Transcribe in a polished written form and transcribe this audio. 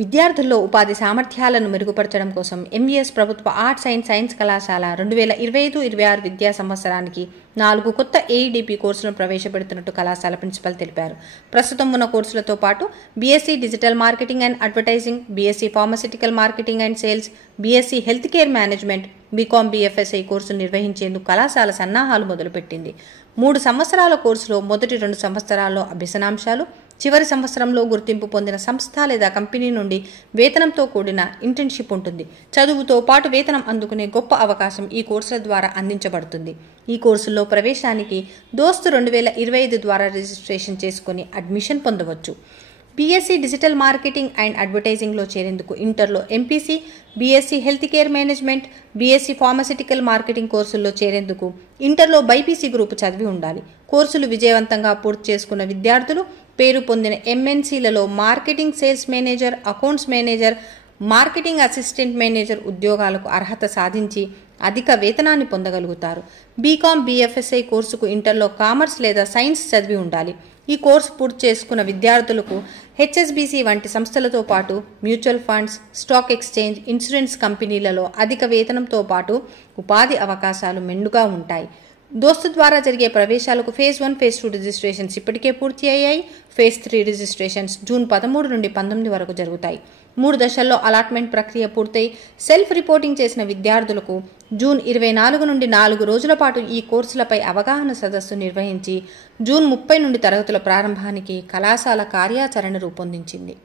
విద్యార్థుల్లో ఉపాధి సామర్థ్యాలను మెరుగుపరచడం కోసం ఎంవీఎస్ ప్రభుత్వ ఆర్ట్స్ అండ్ సైన్స్ కళాశాల 2025-26 విద్యా సంవత్సరానికి 4 కొత్త ఏఈడిపి కోర్సులను ప్రవేశపెడుతున్నట్టు కళాశాల ప్రిన్సిపల్ తెలిపారు. ప్రస్తుతం ఉన్న కోర్సులతో పాటు BSc digital marketing and advertising, BSc pharmaceutical marketing and sales, BSc health care management, BCom BFSI కోర్సులు నిర్వహించేందుకు కళాశాల సన్నాహాలు మొదలుపెట్టింది. 3 సంవత్సరాల కోర్సులో మొదటి 2 సంవత్సరాల్లో అభ్యసనాంశాలు, చివరి సంవత్సరంలో గుర్తింపు పొందిన సంస్థ లేదా కంపెనీ నుండి వేతనంతో కూడిన ఇంటర్న్షిప్ ఉంటుంది. చదువుతో పాటు వేతనం అందుకునే గొప్ప అవకాశం ఈ కోర్సుల ద్వారా అందించబడుతుంది. ఈ కోర్సుల్లో ప్రవేశానికి దోస్తు 2025 ద్వారా రిజిస్ట్రేషన్ చేసుకుని అడ్మిషన్ పొందవచ్చు. బీఎస్సీ డిజిటల్ మార్కెటింగ్ అండ్ అడ్వర్టైజింగ్లో చేరేందుకు ఇంటర్లో MPC, BSc health care management, BSc pharmaceutical marketing కోర్సుల్లో చేరేందుకు ఇంటర్లో బైపీసీ గ్రూపు చదివి ఉండాలి. కోర్సులు విజయవంతంగా పూర్తి చేసుకున్న విద్యార్థులు పేరు పొందిన ఎంఎన్సీలలో marketing sales manager, accounts manager, marketing assistant manager ఉద్యోగాలకు అర్హత సాధించి అధిక వేతనాన్ని పొందగలుగుతారు. బీకామ్ బీఎఫ్ఎస్ఐ కోర్సుకు ఇంటర్లో కామర్స్ లేదా సైన్స్ చదివి ఉండాలి. ఈ కోర్సు పూర్తి చేసుకున్న విద్యార్థులకు హెచ్ఎస్బీసీ వంటి సంస్థలతో పాటు mutual funds, stock exchange, insurance కంపెనీలలో అధిక వేతనంతో పాటు ఉపాధి అవకాశాలు మెండుగా ఉంటాయి. దోస్తు ద్వారా జరిగే ప్రవేశాలకు ఫేజ్ 1, ఫేజ్ 2 రిజిస్ట్రేషన్స్ ఇప్పటికే పూర్తి అయ్యాయి. ఫేజ్ 3 రిజిస్ట్రేషన్స్ జూన్ 13 నుండి 19 వరకు జరుగుతాయి. 3 దశల్లో అలాట్మెంట్ ప్రక్రియ పూర్తయి సెల్ఫ్ రిపోర్టింగ్ చేసిన విద్యార్థులకు జూన్ 24 నుండి 4 రోజుల పాటు ఈ కోర్సులపై అవగాహన సదస్సు నిర్వహించి జూన్ 30 నుండి తరగతుల ప్రారంభానికి కళాశాల కార్యాచరణ రూపొందించింది.